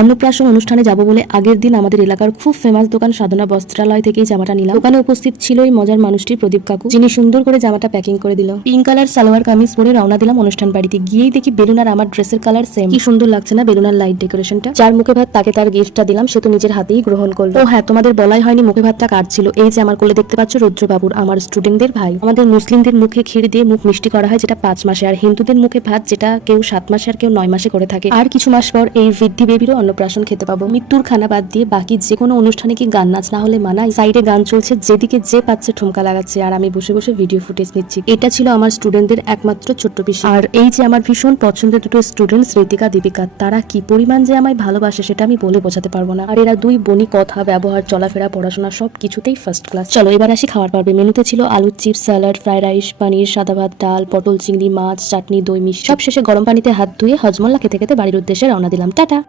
অন্নপ্রাশন অনুষ্ঠানে যাব বলে আগের দিন আমাদের এলাকার খুব ফেমাস দোকান সাধনা বস্ত্রালয় থেকেই জামাটা নিলাম। দোকানে উপস্থিত ছিল ওই মজার মানুষটি প্রদীপ কাকু, যিনি সুন্দর করে জামাটা প্যাকিং করে দিল। পিঙ্ক কালার সালোয়ার কামিজ পরে রওনা দিলাম অনুষ্ঠান বাড়িতে। গিয়েই দেখি বেলুন আর আমার ড্রেসের কালার সেম। কি সুন্দর লাগছে না বেলুনার লাইট ডেকোরেশনটা। যার মুখে ভাত তাকে তার গিফটটা দিলাম, সে তো নিজের হাতেই গ্রহণ করলো। ও হ্যাঁ, তোমাদের বলাই হয়নি মুখে ভাতটা কার ছিল। এই যে আমার কোলে দেখতে পাচ্ছ রুদ্রবাবুর, আমার স্টুডেন্টদের ভাই। আমাদের মুসলিমদের মুখে ক্ষীর দিয়ে মুখ মিষ্টি করা হয়, যেটা 5 মাসে, আর হিন্দুদের মুখে ভাত, যেটা কেউ 7 মাসে আর কেউ 9 মাসে করে থাকে। আর কিছু মাস পর এই বৃদ্ধি বেবিরও অন্নপ্রাশন খেতে পাবো। মৃত্যুর খানা বাদ দিয়ে বাকি যে কোনো অনুষ্ঠানে কি গান নাচ না হলে মানায়? সাইডে গান চলছে, যেদিকে যে পাচ্ছে ঠুমকা লাগাচ্ছে, আর আমি বসে বসে ভিডিও ফুটেজ নিচ্ছি। এটা ছিল আমার স্টুডেন্টদের একমাত্র ছোট্ট পিসি। আর এই যে আমার ভীষণ পছন্দের দুটো স্টুডেন্টস ঋতিকা দীপিকা, তারা কি পরিমাণ যে আমায় ভালোবাসে সেটা আমি বলে বোঝাতে পারবো না। আর এরা দুই বোনই কথা, ব্যবহার, চলাফেরা, পড়াশোনা সব কিছুতেই ফার্স্ট ক্লাস। চলো এবার আসি খাওয়ার পর্বে। মেনুতে ছিল আলুর চিপস, স্যালাড, ফ্রাইড রাইস, পানির, সাদা ভাত, ডাল, পটল, চিংড়ি, মাছ, চাটনি, দই, মিষ্টি। সব শেষে গরম পানিতে হাত ধুয়ে হজমোল্লা খেতে খেতে বাড়ির উদ্দেশ্যে রওনা দিলাম। টাটা।